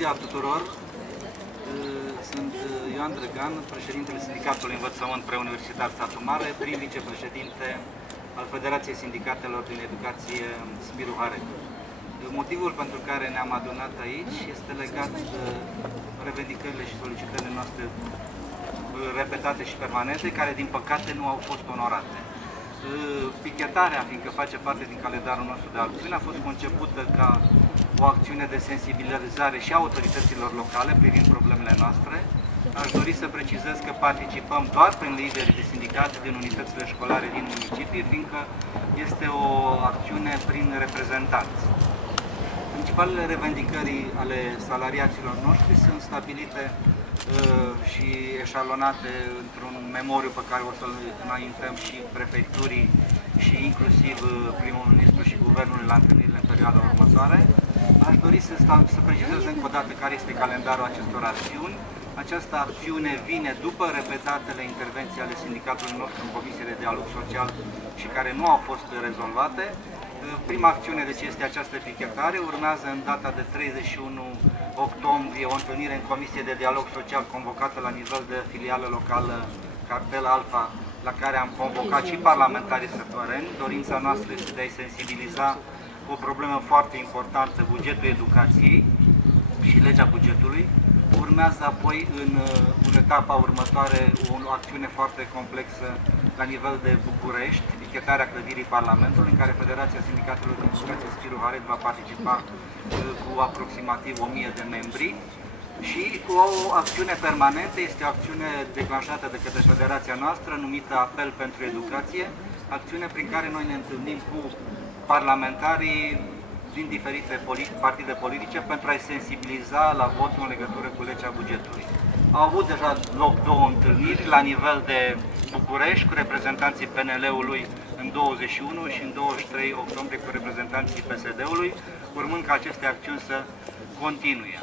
ziua tuturor! Sunt Ioan Drăgan, președintele Sindicatului Învățământ Preuniversitar Satu Mare, prim vicepreședinte al Federației Sindicatelor din Educație Spiru Haret. Motivul pentru care ne-am adunat aici este legat de revendicările și solicitările noastre repetate și permanente, care din păcate nu au fost onorate. Pichetarea, fiindcă face parte din calendarul nostru de acțiune, a fost concepută ca o acțiune de sensibilizare și a autorităților locale privind problemele noastre. Aș dori să precizez că participăm doar prin lideri de sindicate din unitățile școlare din municipii, fiindcă este o acțiune prin reprezentanți. Principalele revendicări ale salariaților noștri sunt stabilite și eșalonate într-un memoriu pe care o să-l înaintăm și prefecturii și inclusiv primul ministru și guvernului la întâlnirile în perioada următoare. Aș dori să precizez încă o dată care este calendarul acestor acțiuni. Această acțiune vine după repetatele intervenții ale sindicatului nostru în Comisia de Dialog Social și care nu au fost rezolvate. Prima acțiune, deci, este această pichetare. Urmează în data de 31 octombrie o întâlnire în Comisie de Dialog Social convocată la nivel de filială locală Cartel Alfa, la care am convocat și parlamentarii sătoareni. Dorința noastră este de a-i sensibiliza o problemă foarte importantă, bugetul educației și legea bugetului. Urmează apoi, în etapa următoare, o acțiune foarte complexă la nivel de București, pichetarea clădirii Parlamentului, în care Federația Sindicatelor din Educație Spiru Haret va participa cu aproximativ 1000 de membri. Și o acțiune permanentă este o acțiune declanșată de către Federația noastră, numită Apel pentru Educație, acțiune prin care noi ne întâlnim cu parlamentarii din diferite partide politice pentru a-i sensibiliza la votul în legătură cu legea bugetului. Au avut deja loc două întâlniri la nivel de București cu reprezentanții PNL-ului în 21 și în 23 octombrie cu reprezentanții PSD-ului, urmând ca aceste acțiuni să continue.